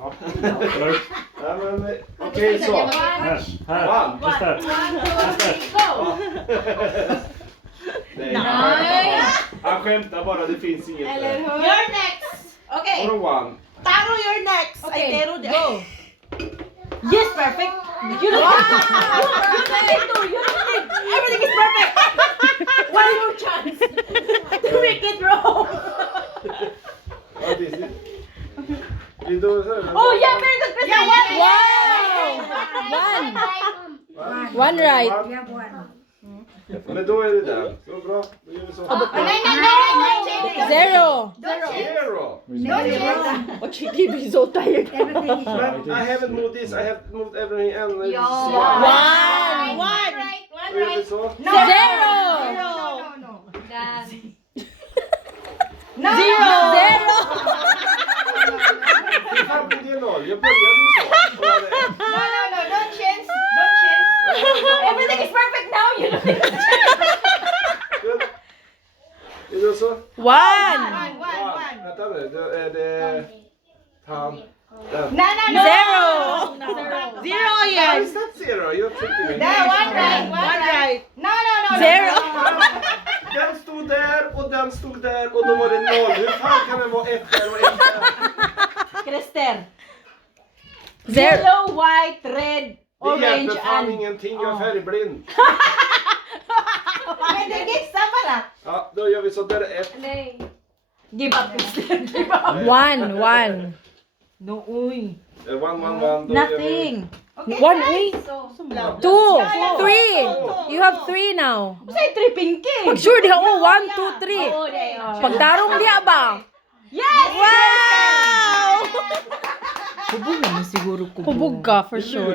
Ja. First. Ja, men, okej, så. Här. Just där. Nej, han skämtar bara, det finns inget där. You're next. Okay. Or one. Taro, you're next. Okay, Ay, Taro, go. Yes, perfect. You don't need to. You don't need. Everything is perfect. One more chance to make it wrong. What is it? You do so. Oh, yeah, very good, Kristen. Wow! One right. Men då är det där. Så bra. Då gör vi så. Zero. Zero. Oh, she is so tired. But I haven't moved this. I have moved everything and it's one. One. Då gör vi så. Zero. Zero. Det fan blir det noll. Jag började ju så. Bara det. Don't change. Everything is perfect now. You don't need to change. Good. Vi gör så. One. Vänta nu. Då är det... Han. Den. Zero. Zero, How yes. is that zero? You're tricking me. One right. No. Zero. Den stod där och den stod där och då var det noll. Hur fan kan det vara ett där och ett där? Kristen. Zero. Yellow, white, red, Det orange, hjälper fan and... ingenting. Jag är färgblind. Men det gissa bara. Ja, då gör vi så. Där är ett. Give up, Kristen. Give up. One. No, uy. One. Då gör vi- Nothing. One. Two. Three. You have three now. Say three pinky. Pag sure diha, 1, 2, 3. Pagtarong diha ba? Yes! Wow! Hubog naman siguro ko. Hubog ka for sure.